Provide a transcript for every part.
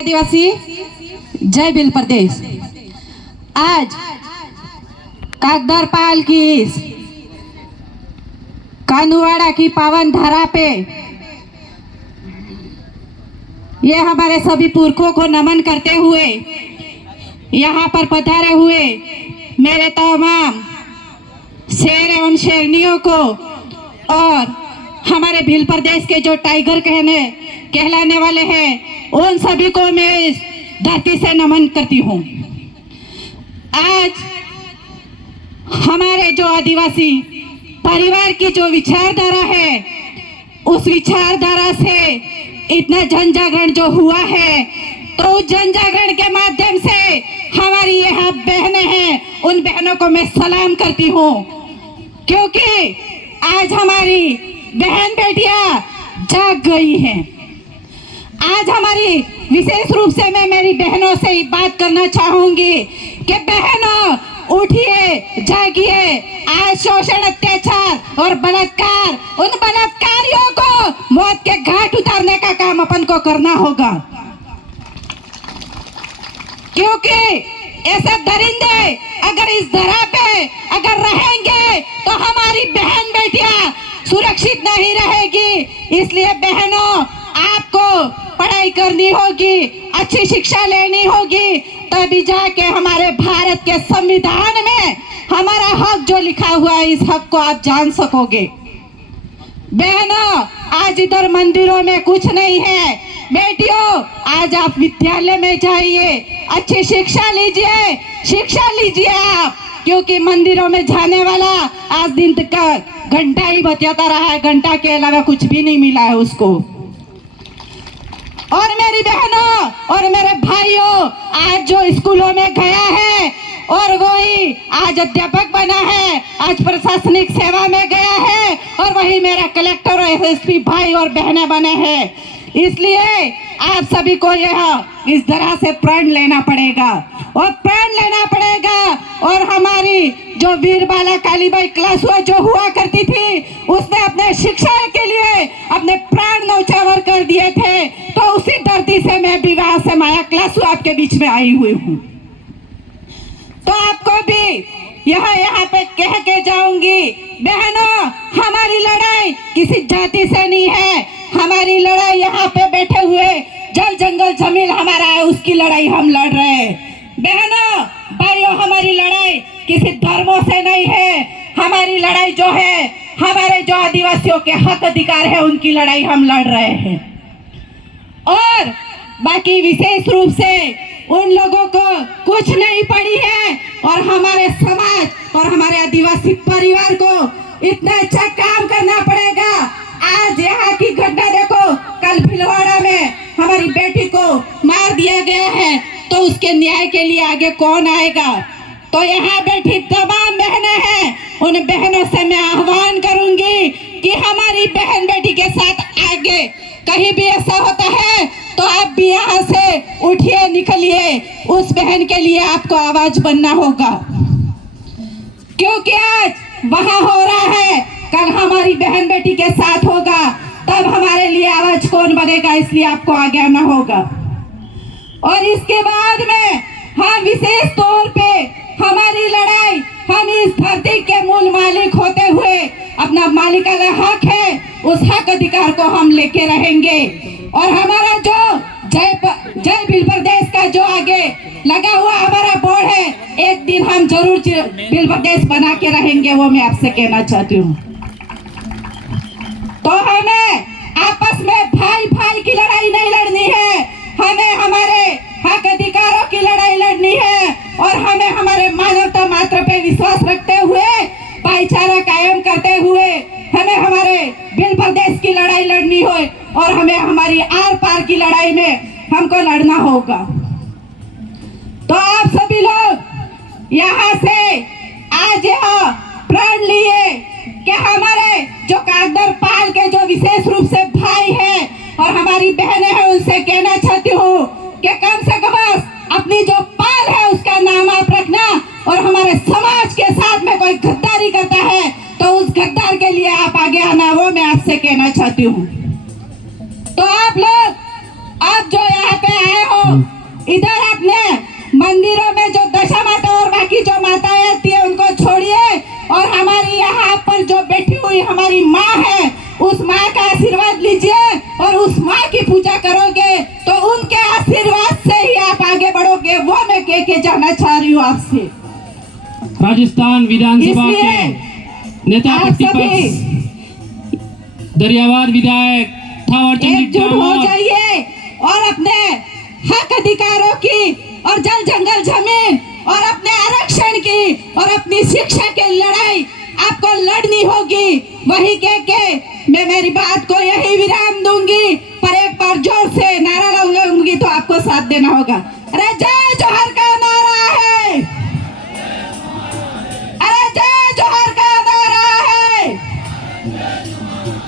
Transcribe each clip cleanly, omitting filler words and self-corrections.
आदिवासी जय भील प्रदेश। आज कागदरपाल की इस कानुवाड़ा की पावन धरा पे ये हमारे सभी पुरखों को नमन करते हुए यहाँ पर पधारे हुए मेरे तमाम शेर एवं शेरनियों को और हमारे भील प्रदेश के जो टाइगर कहलाने वाले हैं उन सभी को मैं इस धरती से नमन करती हूँ। आज हमारे जो आदिवासी परिवार की जो विचारधारा है उस विचारधारा से इतना जन जागरण जो हुआ है तो उस जन जागरण के माध्यम से हमारी यहाँ बहनें हैं, उन बहनों को मैं सलाम करती हूँ क्योंकि आज हमारी बहन बेटियां जाग गई हैं। आज हमारी विशेष रूप से मैं मेरी बहनों से बात करना चाहूंगी कि बहनों उठिए, जागिए। आज शोषण, अत्याचार और बलात्कार, उन बलात्कारियों को मौत के घाट उतारने का काम अपन को करना होगा क्योंकि ऐसे दरिंदे अगर इस धरा पे अगर रहेंगे तो हमारी बहन बेटियां सुरक्षित नहीं रहेगी। इसलिए बहनों आपको पढ़ाई करनी होगी, अच्छी शिक्षा लेनी होगी, तभी जाके हमारे भारत के संविधान में हमारा हक जो लिखा हुआ है इस हक को आप जान सकोगे। बहनों आज इधर मंदिरों में कुछ नहीं है, बेटियों आज आप विद्यालय में जाइए, अच्छी शिक्षा लीजिए आप, क्योंकि मंदिरों में जाने वाला आज दिन तक घंटा ही बचाता रहा है, घंटा के अलावा कुछ भी नहीं मिला है उसको। और मेरी बहनों और मेरे भाइयों आज जो स्कूलों में गया है और वही आज अध्यापक बना है, आज प्रशासनिक सेवा में गया है और वही मेरा कलेक्टर और एसएसपी भाई और बहनें बने हैं। इसलिए आप सभी को यह इस तरह से प्रण लेना पड़ेगा और हमारी जो वीरबाला कालीबाई क्लास जो हुआ करती थी उसने अपने शिक्षा के लिए अपने प्राण न्यौछावर कर दिए थे, तो उसी धरती से मैं विवाह से माया क्लास आपके बीच में आई हुई हूँ। तो आपको भी यहाँ पे कह के जाऊंगी, बहनों हमारी लड़ाई किसी जाति से नहीं है, हमारी लड़ाई यहाँ पे बैठे हुए जल जंगल जमीन हमारा है, उसकी लड़ाई हम लड़ रहे हैं। बहनों भाइयों हमारी लड़ाई किसी धर्मों से नहीं है, हमारी लड़ाई जो है हमारे जो आदिवासियों के हक अधिकार है उनकी लड़ाई हम लड़ रहे हैं। और बाकी विशेष रूप से उन लोगों को कुछ नहीं पड़ी है और हमारे समाज और हमारे आदिवासी परिवार को इतना अच्छा काम करना पड़ेगा। आज यहाँ की घटना देखो, कल भीलवाड़ा में हमारी बेटी को मार दिया गया है, तो उसके न्याय के लिए आगे कौन आएगा? तो यहाँ बैठी तमाम बहनें हैं, उन बहनों से मैं आह्वान करूंगी कि हमारी बहन बेटी के साथ आगे कहीं भी ऐसा होता है तो आप भी यहाँ से उठिए, निकलिए, उस बहन के लिए आपको आवाज बनना होगा क्योंकि आज वहां हो रहा है, कल हमारी बहन बेटी के साथ होगा, तब हमारे लिए आवाज कौन बनेगा? इसलिए आपको आगे आना होगा। और इसके बाद में हम विशेष तौर पे हमारी लड़ाई हम इस धरती के मूल मालिक होते हुए अपना मालिकाना हक है, उस हक अधिकार को हम लेके रहेंगे। और हमारा जो जय भील प्रदेश का जो आगे लगा हुआ हमारा बोर्ड है, एक दिन हम जरूर भील प्रदेश बना के रहेंगे, वो मैं आपसे कहना चाहती हूँ। तो हमें आपस में भाई भाई की लड़ाई नहीं लड़नी है, हमें हमारे हक अधिकारों की लड़ाई लड़नी है और हमें हमारे मानवता मात्र पे विश्वास रखते हुए, भाईचारा कायम करते हुए हमें हमारे भील प्रदेश की लड़ाई लड़नी हो और हमें हमारी आर पार की लड़ाई में हमको लड़ना होगा। तो आप सभी लोग यहाँ से आज यहाँ प्रण लिए कि हमारे जो कागदरपाल के जो विशेष रूप से भाई है और हमारी बहनें हैं, उनसे कहना चाहती हूँ कि कम से कम अपनी जो पाल है उसका नाम आप रखना और हमारे समाज के साथ में कोई गद्दारी करता है तो उस गद्दार के लिए आप आगे आना, वो मैं आपसे कहना चाहती हूँ। तो आप लोग आप जो यहाँ पे आए हो इधर अपने मंदिरों में जो दशा माता और बाकी जो माताएं आती है उनको छोड़िए और हमारी यहाँ पर जो बैठी हुई हमारी माँ है उस माँ का आशीर्वाद लीजिए और उस माँ की पूजा करोगे तो उनके आशीर्वाद से ही आप आगे बढ़ोगे। वो मैं कह के जाना चाह रही हूँ आपसे। राजस्थान विधानसभा इसलिए के नेता आप प्रतिपक्ष दरियावाद विधायक थावरचंद एकजुट हो जाइए और अपने हक अधिकारों की और जल जंगल जमीन और अपने आरक्षण की और अपनी शिक्षा की लड़ाई आपको लड़नी होगी। वही कह के मैं मेरी बात को यही विराम दूंगी, पर एक बार जोर से नारा लगाऊंगी तो आपको साथ देना होगा। अरे जय जोहर का नारा है, अरे जय जोहर का नारा है,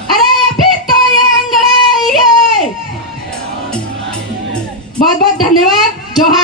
अरे अभी तो ये अंग्रेज है। बहुत बहुत धन्यवाद। जोहर।